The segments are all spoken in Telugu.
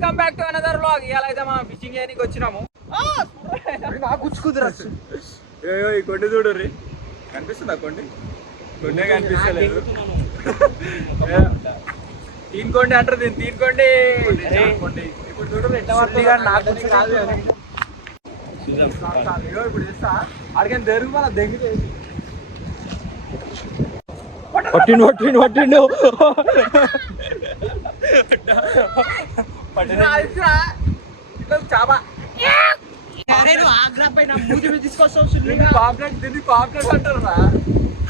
Welcome back to another vlog. ఇవాళ అయితే మనం ఫిషింగ్ చేయడానికి వచ్చినాము. నాకు గుచ్చుకుదురు ఈ కొండ చూడు రీ కనిపిస్తుందా కొండ కొండే కనిపిస్తలేదు. తీన్ కొండ అంటారు దీన్ని, తీన్ కొండ. ఇప్పుడు చూడు ఎట్లా పడుతుంది నాకు కాదు ఇప్పుడు చేస్తా అడిగిన దెరుగు మన దగ్గర పట్టిండు పట్టిండు పట్టిండు చాప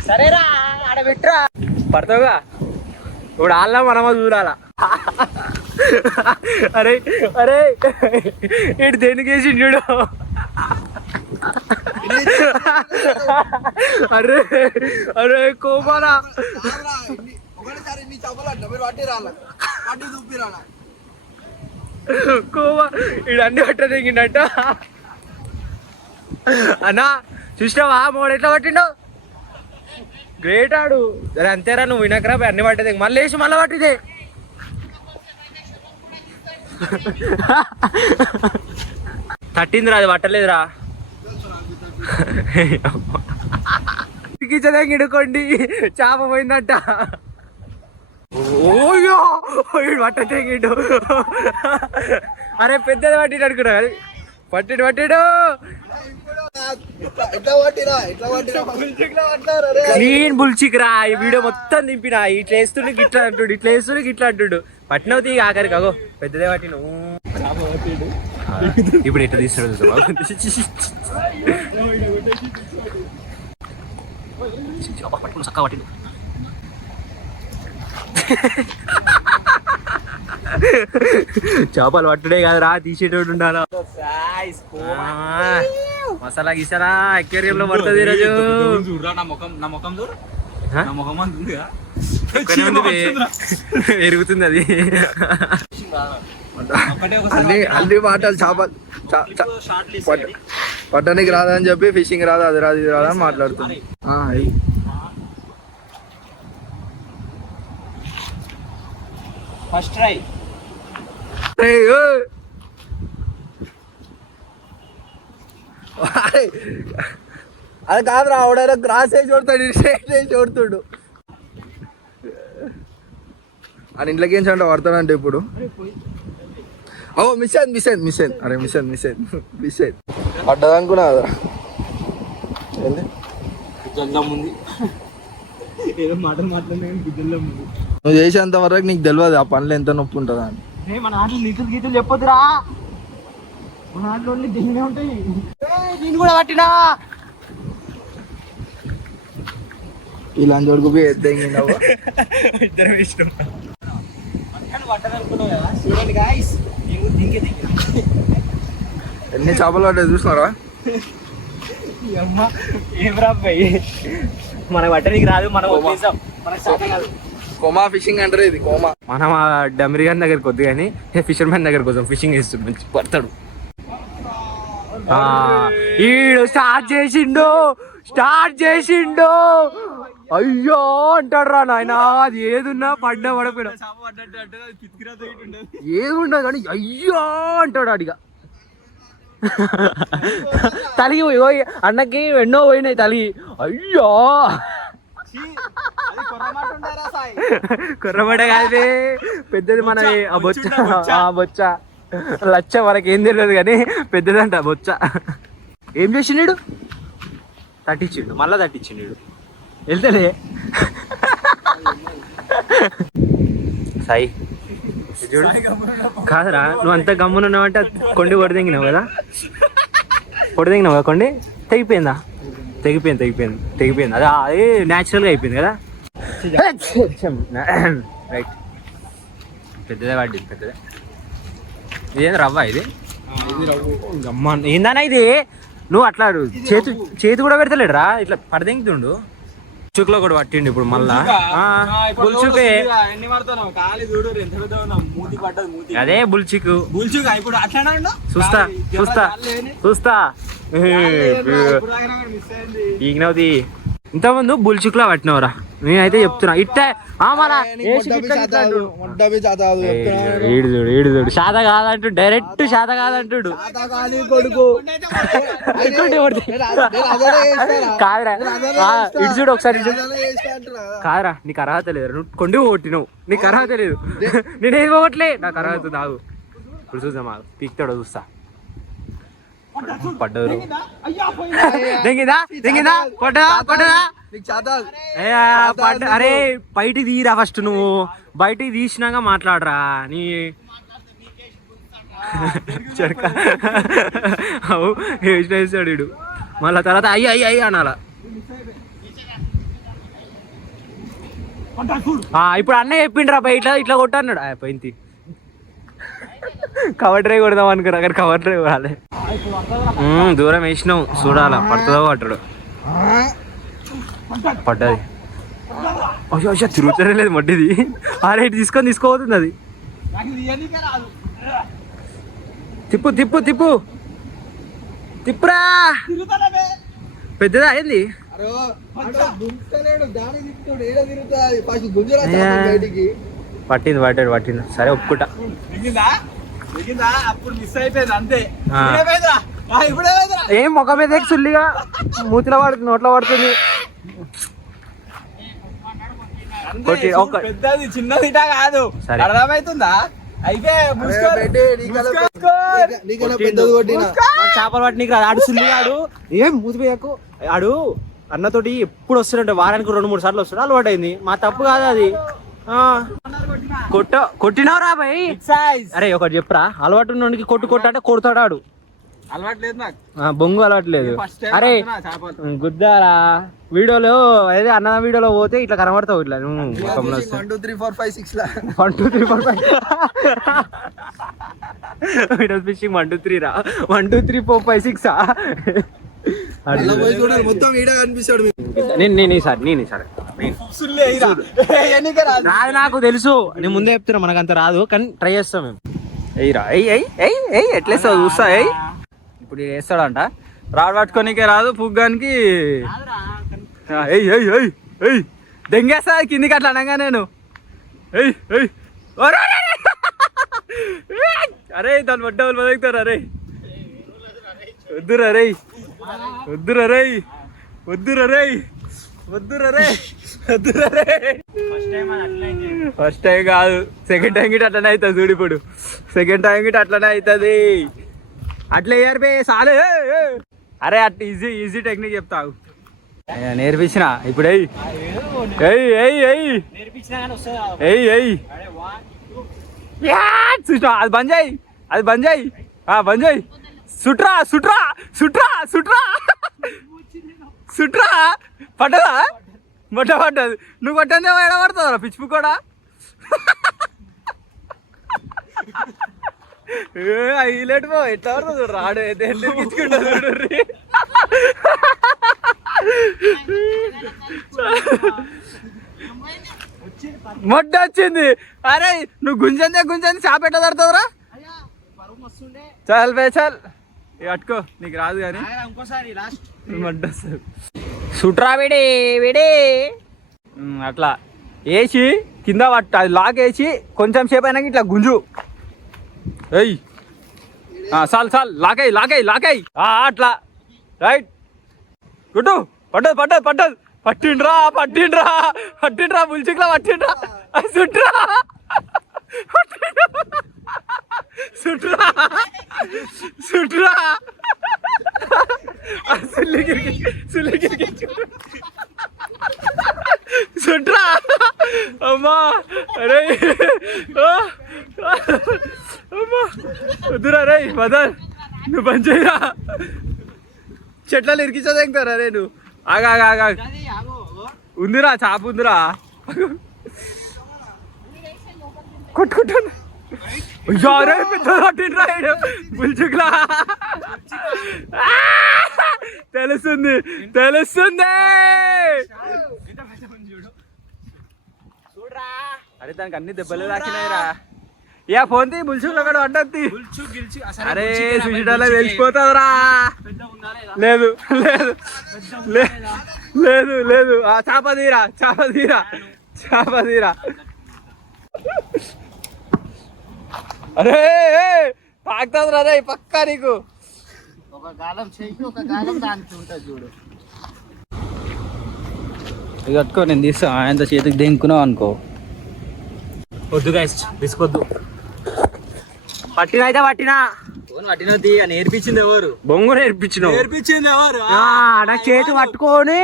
సరేరా ఆడ పెట్టరా పడతావుగా. ఇప్పుడు ఆల్లా మనమా చూడాలా. అరే అరే ఇటు దేనికేసి చూడు. అరే అరే కోమారా కోమా ఇడు అన్ని పట్ట తెగిండట అన్నా. చూసినావా మోడు ఎట్లా పట్టిండు? గ్రేట్ ఆడు. అరే అంతేరా నువ్వు వినకరా అన్ని పట్టేది మళ్ళీ వేసి మళ్ళీ పట్టిదే. తట్టిందిరా అది పట్టలేదురా. గిడుకోండి చేప పోయిందట. ఓయో పట్ట తెగిండు. అరే పెద్దది పట్టిడు అనుకున్నా పట్టిడు పట్టిడు. క్లీన్ బుల్చిక్రా. ఈ వీడియో మొత్తం దింపిన. ఇట్లా వేస్తుండే గిట్లా అంటుడు, ఇట్లా వేస్తుండే గిట్లా అంటుడు. పట్టినవు తీ ఆఖరికి. అగో పెద్దదే పట్టిను. ఇప్పుడు ఎట్లా తీస్తాడు చక్క పట్టిండు. చేపలు పట్టుడే కాదురా తీసేటోడు ఉండాలా. మసాలా గీసారా అక్వేరియంలో పడుతుంది ఈరోజు. ఎరుగుతుంది అది. అన్ని మాటలు చేపలు పట్టడానికి రాదని చెప్పి ఫిషింగ్ రాదు అది రాదు ఇది రాదని మాట్లాడుతుంది. First try. అది కాదురా ఆవిడ క్రాస్ వేసి కొడతాడు, స్ట్రైట్ వేసి కొడుతుడు. అని ఇంట్లోకి ఏం అంటే పడతాడంటే ఇప్పుడు. ఓ మిస్ అయింది మిస్ అయింది మిస్ అయింది. అరే మిస్ అయింది మిస్ అయింది మిస్ అయింది. పడ్డదనుకున్నా కదా ఏదో మాటలు మాట్లాడినా. నువ్వు చేసేంత వరకు నీకు తెలియదు ఆ పనులు ఎంత నొప్పి ఉంటుందా అని. మన ఆటలు నీతులు గీతులు చెప్పొద్దురా. మన ఆటలు ఓన్లీ దిగినే ఉంటాయి. నేను కూడా పట్టినా ఇలా జోడుకుపోయి ఎద్దావు. ఇద్దరం ఇష్టం పట్టదనుకున్నావు కదా. చూడండి గాయ్స్ ఎన్ని చేపలు పడ్డాయి చూస్తున్నారా. ఏం రాబాయి మనకు పట్టడానికి రాదు. మనం కోమా ఫిషింగ్ అంటారు ఇది కోమా. మనం ఆ డమరీ గారి దగ్గరికి వద్దు కానీ ఫిషర్ మ్యాన్ దగ్గర కోసం ఫిషింగ్ చేస్తుంది. మంచి పడతాడు. ఈడు స్టార్ట్ చేసిండు అయ్యో అంటాడు రా నాయన. అది ఏదున్నా పడ్డా పడపోయినా ఏది ఉండదు కానీ అయ్యో అంటాడు అడిగా. తలిగి పోయి అన్నకి ఎన్నో పోయినాయి తలిగి. అయ్యో కుర్రబడ కాదే పెద్దది మన బొచ్చ. బొచ్చ లచ్చ మనకి ఏం తెలియదు కానీ పెద్దదంట బొచ్చ. ఏం చేసిండు? తట్టించిండు మళ్ళా తట్టించిండు. వెళ్తాడే సాయి చూడు. కాదురా నువ్వు అంత గమ్మునున్నావంటే కొండి కొడదెంగినావు కదా. కొడదెంగినావు కదా కొండి. తెగిపోయిందా? తెగిపోయింది. అదే అది న్యాచురల్గా అయిపోయింది కదా. రైట్ పెద్దదే పడ్డింది పెద్దదే. ఇదేం రవ్వ ఇది గమ్మ ఏందన్నా ఇది. నువ్వు అట్లా చేతి కూడా పెడతలేడురా ఇట్లా పడదెంగుతుండు. పుల్చుకులో కూడా పట్టిండు ఇప్పుడు మళ్ళా. పుల్చుకే అదే బుల్చికు చూస్తా చూస్తా చూస్తా ఈగినవుది. ఇంతకుముందు బుల్చుక్లా పట్టినవరా నేనైతే చెప్తున్నా ఇట్టే ఈడు చూడు శాత కాదంటు డైరెక్ట్ శాత కాదంటుడు కాదురా ఇటు చూడు ఒకసారి కాదురా నీకు అర్హత లేదు నువ్వు కొండి కొట్టినావు నీకు అర్హత లేదు నేనేది పోవట్లే నాకు అర్హత నాగు ఇప్పుడు చూద్దామా పీక్తాడో చూస్తా పడ్డరు అరే బయటికి తీరా ఫస్ట్ నువ్వు బయటికి తీసినాక మాట్లాడరా నీ వేసాడు వీడు మళ్ళా తర్వాత అయ్యి అయ్యి అయ్యి అనాల ఇప్పుడు అన్నయ్య చెప్పిండ్రా బయట ఇట్లా కొట్టన్నాడు పోయింది కవర్ డ్రైవ్ కొడదాం అనుకున్నా కానీ కవర్ డ్రైవ్ రాలే దూరం వేసినావు చూడాలా పడుతుందో పట్టడు పడ్డది అయ్యో అయ్యో తిరుగుతూనే లేదు మట్టిది ఆ రేటు తీసుకోబోతుంది అది తిప్పు తిప్పు తిప్పు తిప్పురా పెద్దదా అయింది పట్టింది సరే ఒప్పుకుంటా ఏం మొక్క మీద సుల్లిగా మూతిలో పడుతుంది నోట్లో పడుతుంది పెద్దది చిన్నది కాదు అర్థమవుతుందా అయితే చేపలు పట్టినీకి రాదు ఆడు సుల్లిగాడు ఏం మూతిపోయాకు ఆడు అన్నతోటి ఎప్పుడు వస్తుంటే వారానికి 2-3 సార్లు వస్తాడు అలవాటు అయింది మా తప్పు కాదు అది కొట్టినవరా భయ్ అరే ఒకటి చెప్పరా అలవాటు ఉన్నోడికి కొట్టు అంటే కొడతాడు అలవాటు లేదు నాకు బొంగు అలవాటు లేదు అరే గుద్దారా వీడియోలో అదే అన్న వీడియోలో పోతే ఇట్లా కనబడతావు ఇట్లా 1 2 3 4 5 6 1 2 3 4 5 వీడియో ఫిషింగ్ 1 2 3 రా 1 2 3 4 5 6 రాదు నాకు తెలుసు నేను ముందే చెప్తున్నా మనకు అంత రాదు కానీ ట్రై చేస్తాం మేము ఎట్లేస్తావు చూస్తా ఇప్పుడు వేస్తాడంట రాడు పట్టుకోనికే రాదు పుగ్గానికి దెంగేస్తా కిందికి అట్లా అనగా నేను అరే దాని పడ్డవులు బతుకుతారు అరే వద్దురా రే ఫస్ట్ టైం కాదు సెకండ్ టైం గిట్ అట్లనే అవుతుంది చూడు ఇప్పుడు సెకండ్ టైం గిట్ అట్లనే అవుతుంది అట్లా వేయరు బే సాలే అరే అట్లా ఈజీ టెక్నిక్ చెప్తావు నేర్పించిన ఇప్పుడు చూసినా అది బంద్ చేయి బంద్ చేయి సుట్రా పడ్డదా పడ్డది నువ్వు కొట్టందే ఎడ పడుతుందా పిచ్చి కూడా హైలైట్ పో ఎట్లా పడుతుంది చూడు రాడు అయితే ఇచ్చుకుంటా చూడు మొట్ట వచ్చింది అరే నువ్వు గుంజంది చాప ఎట్లా తడుతుందిరా చల్ బే చల్ అట్టుకో నీకు రాదు కానీ సుట్రా విడే అట్లా వేసి కింద పట్టు అది లాక్ వేసి కొంచెం సేపు అయినాక ఇట్లా గుంజు ఎయ్ చాలు లాకై అట్లా రైట్ గుడ్డు పడ్డదు పట్టిండ్రా బుల్చిక్లా పట్టిండ్రా సుట్రా సుట్రా అమ్మా అరే అమ్మా వద్దురా రే మదర్ నువ్వు పని చేయరా చెట్లలో ఇరికించదేంటారా రే నువ్వు ఆగా ఉందిరా చాప ఉందిరా కొట్టుకుంటాను బుల్చుక్లా తెలుస్తుంది అరే దానికి అన్ని దెబ్బలు తాకినాయిరా ఇక ఫోన్ తీ బుల్చులో కూడా అడ్డొద్ది. అరే చూసేటోళ్ళ తెలిసిపోతుందిరా. లేదు లేదు లేదు లేదు చేప తీరా చేప తీరా చేప తీరా. అరే తాకుతుంది రా పక్కా నీకు. ఒక గాలం చేయి ఒక గాలం దానికి ఉంటుంది చూడు. ఇది కట్టుకో నేను తీస్తా. ఆయన చేతికి దేంకున్నావు అనుకో. వద్దు గైస్ తీసుకోవద్దు. పట్టిన అయితే పట్టినా పట్టినది నేర్పించింది ఎవరు? బొంగు నేర్పించిన నేర్పించింది ఎవరు? నాకు చేతి పట్టుకొని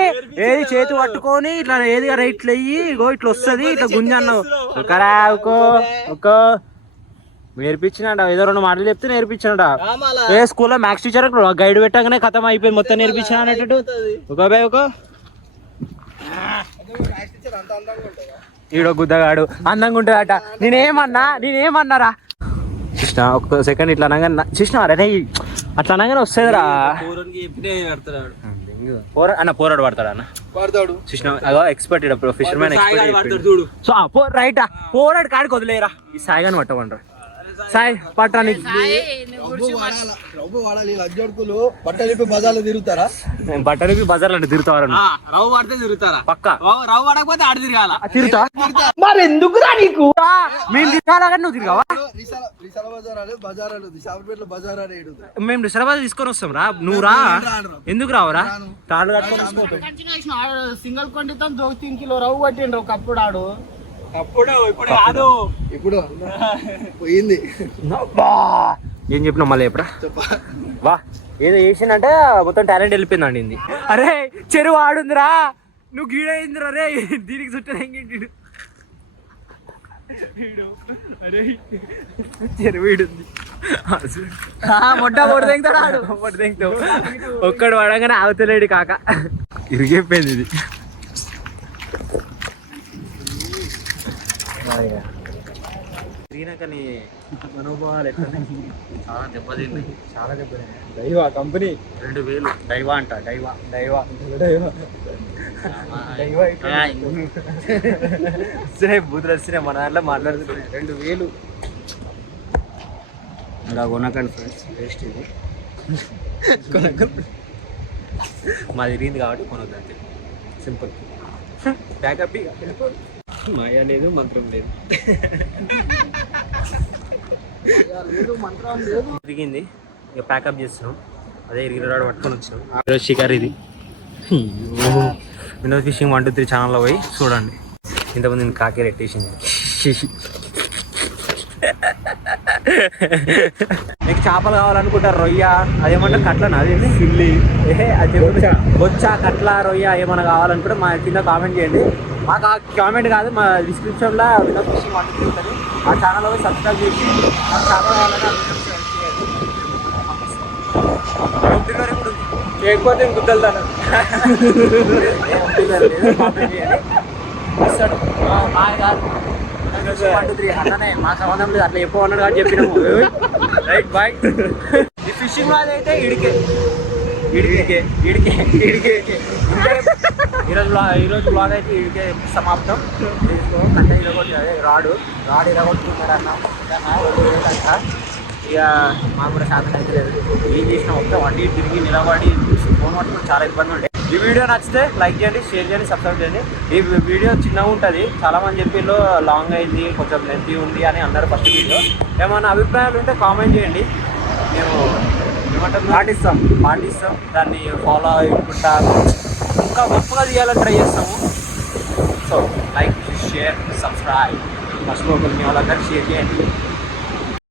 ఏది చేతి పట్టుకొని ఇట్లా ఏది ఇట్లా అయ్యి ఇగో ఇట్లా వస్తుంది ఇట్లా గుంజన్నావు ఒకరా ఒక నేర్పించినాడ. ఏదో 2 మాటలు చెప్తే నేర్పించినాడ. ఏ స్కూల్లో మ్యాథ్స్ టీచర్ గైడ్ పెట్టగానే ఖతం అయిపోయింది మొత్తం నేర్పించిన అనేటట్టు. ఒక బాయ్ ఒక ఈడో గుద్దగాడు అందంగా ఉంటుందట. నేనేమన్నారా కృష్ణ ఒక్క సెకండ్ ఇట్లా అనగా చూసినా అరే అట్లా అనగానే వస్తుందిరా. అన్న పోరాడు పడతాడు అన్న చూసినా అదో ఎక్స్పర్ట్ ఇక్కడ ఫిషర్మెన్ ఎక్స్పర్ట్. సో రైట్ పోరాడు కాడికి వదిలేరా. ఈ సాయిగాని పట్టమంటారు. సాయి పట్టా బట్టలు బజార్లో తిరుగుతారా? బట్టలు బజార్లో తిరుగుతావారు రవ్వు పడితే తిరుగుతారా? పక్క రవ్వు పడకపోతే ఆడ తిరగాల. తిరుగుతా మరి ఎందుకురా నీకు? మేము తిరగాలని నువ్వు తిరగావా? మేము రిసర్వాజ్ తీసుకొని వస్తాం రా. నువ్వు రా. ఎందుకు రావురా? తాడు కట్టుకొని సింగల్ కొండితో 3 కిలో రవ్వు పట్టిండ్రు ఒకప్పుడు ఆడు. అప్పుడు ఇప్పుడు కాదు ఇప్పుడు పోయింది. ఏం చెప్పినా మళ్ళీ ఎప్పుడా వా ఏదో చేసిందంటే మొత్తం టాలెంట్ వెళ్ళిపోయిందండి ఇది. అరే చెరువు ఆడుందిరా నువ్వు గీడైందిరా రే దీనికి చుట్టూ ఎంగింటిడు. అరే చెరువు ఈడుంది మొట్ట పొడి తెంగుతాడు పొడి తెంగుతావు. ఒక్కడు పడగానే ఆగుతలేడు కాక ఇరిగిపోయింది ఇది. నీ మనోభావాలు ఎట్లా? చాలా దెబ్బతిన్నాయి. చాలా దెబ్బతిన్నాయి. డైవా కంపెనీ 2000 డైవా అంట. డైవా డైవా వస్తున్నాయి బూతులు వస్తున్నాయి. మన దాంట్లో మాట్లాడుతున్నాయి 2000 ఇలా కొనకండి ఫ్రెండ్స్. వేస్ట్ ఇది కొనకండి. మాది ఇరిగింది కాబట్టి కొనొద్దంతే. Simple backup. మాయా లేదు మంత్రం లేదు. ఇరిగింది ఇక ప్యాకప్ చేస్తున్నాం. అదే ఇరిగిన రాడు పట్టుకొని వచ్చినాం. ఈరోజు షికార్ ఇది. వినోద్ ఫిషింగ్ 1 2 3 ఛానల్లో పోయి చూడండి. ఇంతమంది నేను కాకి రెట్టేసింది. మీకు చేపలు కావాలనుకుంటారు రొయ్య అదేమంటారు కట్లనా అది సిల్లి అది బొచ్చా కట్ల రొయ్య ఏమైనా కావాలనుకుంటే మా కింద కామెంట్ చేయండి. మాకు ఆ కామెంట్ కాదు మా డిస్క్రిప్షన్లో వినోద్ ఫిషింగ్ 1 2 3 ఉంటుంది. ఆ ఛానల్లో పోయి సబ్స్క్రైబ్ చేసి మాకు చేపలు కావాలని చేయకపోతే గుద్దలుతాను. కామెంట్ చేయండి. వస్తాడు మాయ కాదు 1 2 3 అన్ననే మా సంబంధం లేదు. అట్లా చెప్పు అన్నాడు కాబట్టి చెప్పినాము. Right boy. ఈ ఫిషింగ్ వాజ్ అయితే ఇడికే ఇడికే ఇడికే ఇడికే ఈరోజు బ్లాగ్ అయితే ఇడికే సమాప్తం. అంటే ఇరగొట్టి రాడు ఇరగొట్టుకున్నారన్న ఇక మాకు కూడా శాతం అయితే లేదు. ఏం చేసినా మొత్తం వడ్డీ తిరిగి నిలబడి ఫోన్ పట్టుకుని చాలా ఇబ్బంది ఉంటాయి. ఈ వీడియో నచ్చితే లైక్ చేయండి, షేర్ చేయండి, సబ్స్క్రైబ్ చేయండి. ఈ వీడియో చిన్నగా ఉంటుంది. చాలామంది చెప్పిళ్ళు లాంగ్ అయింది, కొంచెం లెంతీ ఉంది అని అన్నారు ఫస్ట్ వీడియో. ఏమైనా అభిప్రాయాలు ఉంటే కామెంట్ చేయండి. మేము ఏమంటారు పాటిస్తాం. దాన్ని ఫాలో అయ్యుకుంటా ఇంకా గొప్పగా తీయాలని ట్రై చేస్తాము. సో లైక్ షేర్ సబ్స్క్రైబ్ మర్చిపోకుండా మీ వాళ్ళందరికీ షేర్ చేయండి.